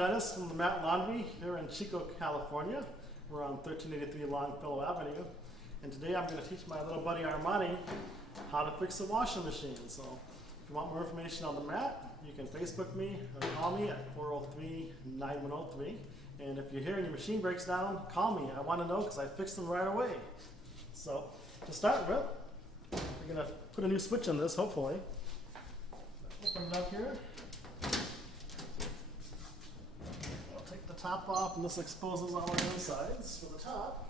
Dennis from the Mat Laundry here in Chico, California. We're on 1383 Longfellow Avenue. And today I'm going to teach my little buddy Armani how to fix a washing machine. So if you want more information on the mat, you can Facebook me or call me at 403-9103. And if you're hearing your machine breaks down, call me. I want to know because I fix them right away. So to start with, we're going to put a new switch in this, hopefully. Open it up here. I'll take the top off, and this exposes all the insides for the top.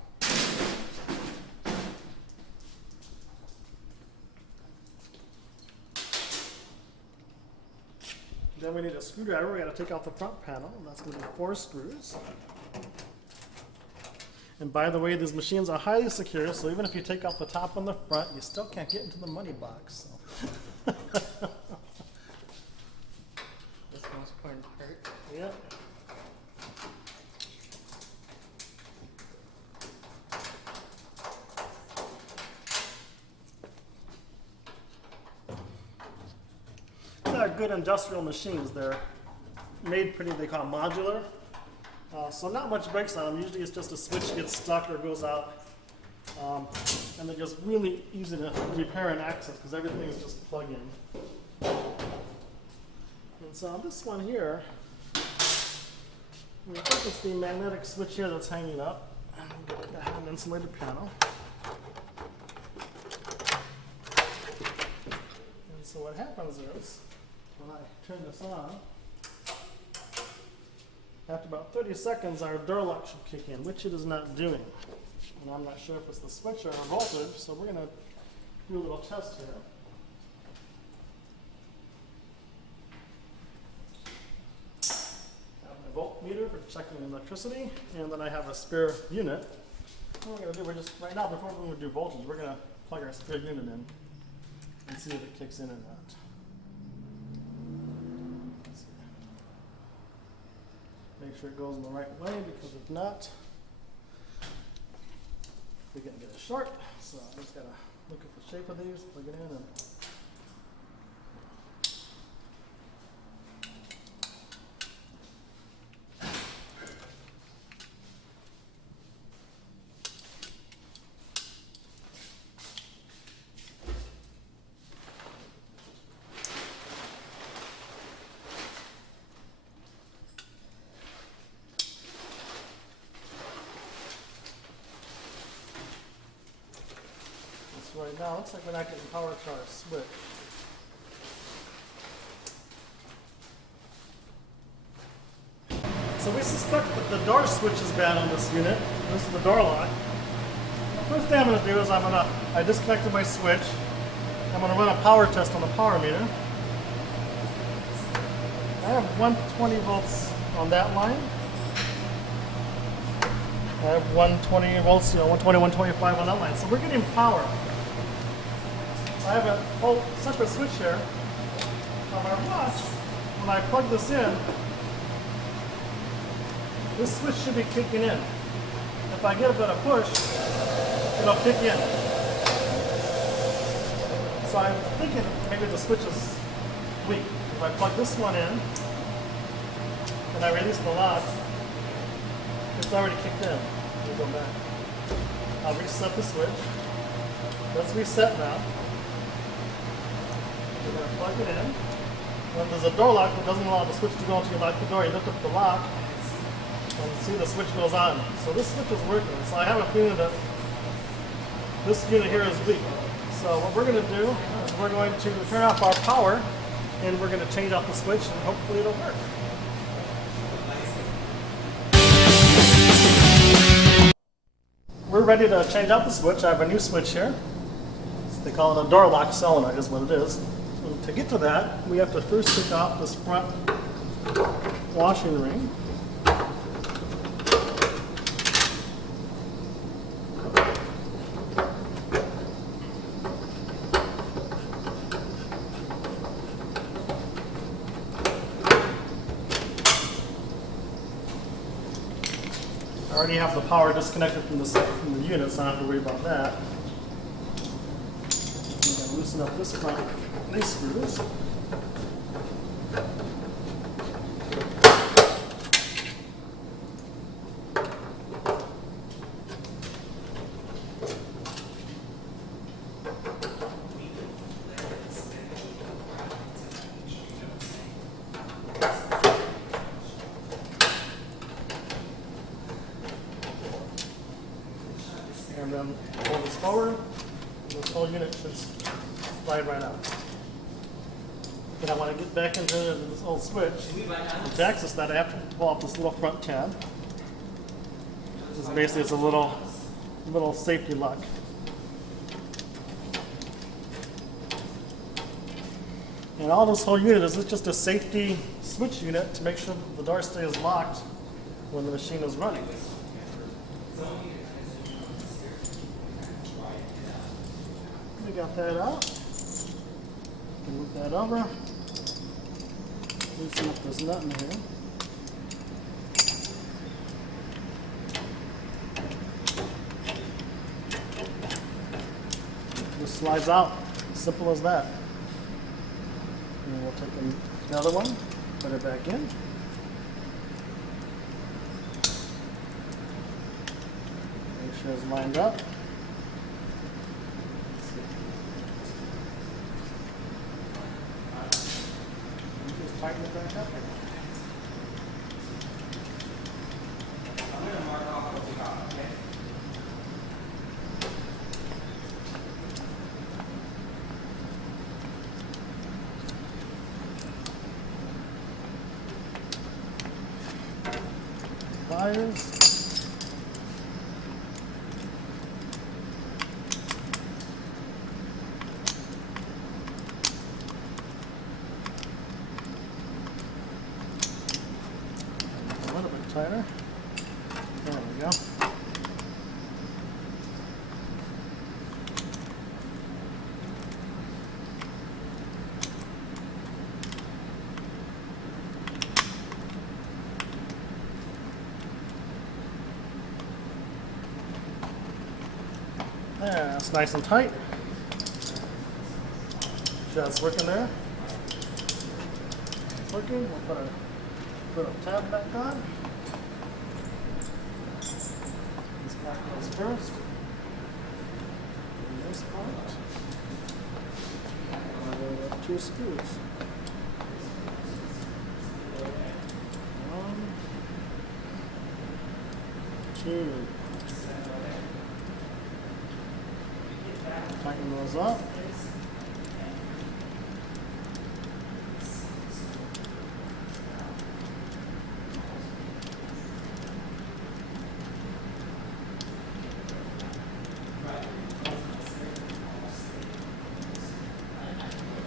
Then we need a screwdriver. We got to take out the front panel, and that's going to be 4 screws. And by the way, these machines are highly secure, so even if you take out the top and the front, you still can't get into the money box. So. That's the most important part. Yep. These are good industrial machines. They're made pretty, they call them modular. So not much breaks on them. Usually it's just a switch gets stuck or goes out. And they're just really easy to repair and access because everything is just plug in. And so on this one here, I think it's the magnetic switch here that's hanging up. And we'll get an insulated panel. And so what happens is, when I turn this on, after about 30 seconds, our door lock should kick in, which it is not doing. And I'm not sure if it's the switch or a voltage, so we're going to do a little test here. I have my voltmeter for checking electricity, and then I have a spare unit. What we're going to do, we're just, right now, before we do voltage, we're going to plug our spare unit in and see if it kicks in or not. Make sure it goes in the right way, because if not, we're going to get a short. So I just got to look at the shape of these, plug it in, and right now, looks like we're not getting power to our switch. So we suspect that the door switch is bad on this unit. This is the door lock. The first thing I'm going to do is I disconnected my switch. I'm going to run a power test on the power meter. I have 120 volts on that line. I have 120 volts, 120, 125 on that line. So we're getting power. I have a whole separate switch here on our watch. When I plug this in, this switch should be kicking in. If I give it a push, it'll kick in. So I'm thinking maybe the switch is weak. If I plug this one in and I release the lock, it's already kicked in. We'll go back. I'll reset the switch. Let's reset now. We're going to plug it in. When there's a door lock that doesn't allow the switch to go until you lock the door, you lift up the lock and see the switch goes on. So this switch is working. So I have a feeling that this unit here is weak. So what we're going to do is we're going to turn off our power and we're going to change out the switch and hopefully it'll work. We're ready to change out the switch. I have a new switch here. They call it a door lock solenoid is what it is. And to get to that, we have to first take off this front washing ring. I already have the power disconnected from the unit, so I don't have to worry about that. I'm going to loosen up this front, these screws. then pull this forward, and this whole unit should slide right out. But I want to get back into this old switch. And to access that, I have to pull off this little front tab. This is basically it's a little safety lock. And all this whole unit is just a safety switch unit to make sure the door stays locked when the machine is running. We got that out. Move that over. Loosen up this nut in here. Just slides out. Simple as that. And we'll take another one, put it back in. Make sure it's lined up. Just tighten it back up. I'm going to mark off what we got, okay? Pliers. A little bit tighter. There we go. There, that's nice and tight. Sure that's working there. It's working. We'll put a tab back on. This part goes first. And this part. And then we have 2 screws. One, 2. Tighten those up.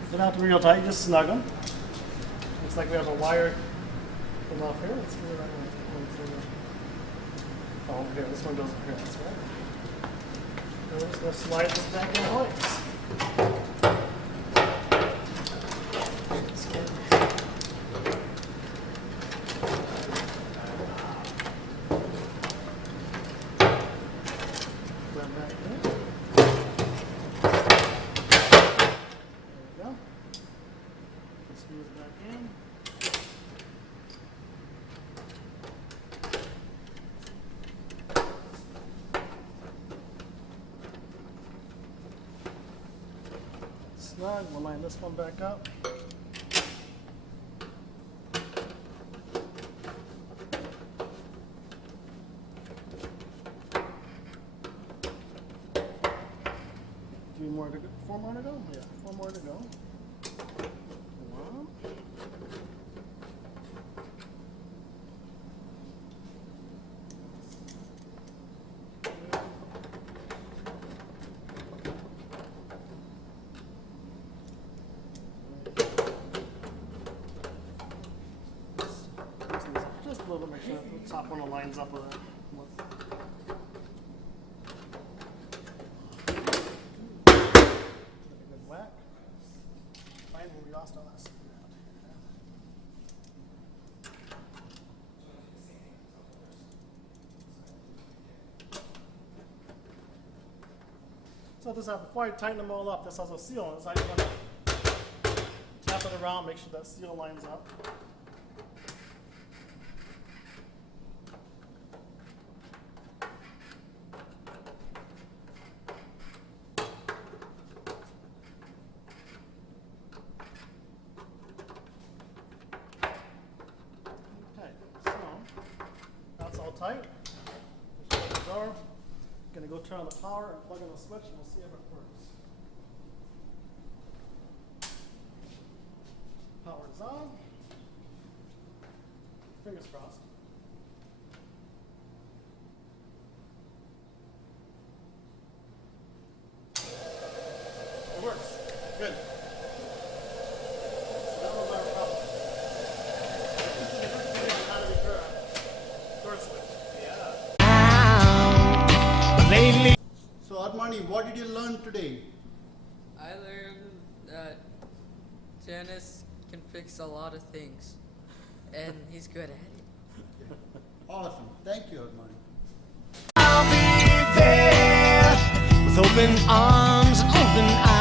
They're not real tight, just snug them. Looks like we have a wire come off here. Let's figure that one. Oh, here, this one goes here, that's right. We're just going to slide this back in place. Put that back in. There we go. This screws back in. Snug. We'll line this one back up. Four more to go? Yeah, 4 more to go. 1. Just a little, make sure the top one lines up with it. Good whack. Finally, we lost all that screw out. So this, before I tighten them all up, this has a seal on it. So I just want to tap it around, make sure that seal lines up. Okay, so that's all tight. Just shut the door. Gonna go turn on the power and plug in the switch and we'll see if it works. Power is on. Fingers crossed. It works. Good. So that was our problem. This is a good thing how to repair a door switch. So Armani, what did you learn today? I learned that Janice can fix a lot of things, and he's good at it. Awesome. Thank you, Armani. I'll be there with open arms, open eyes.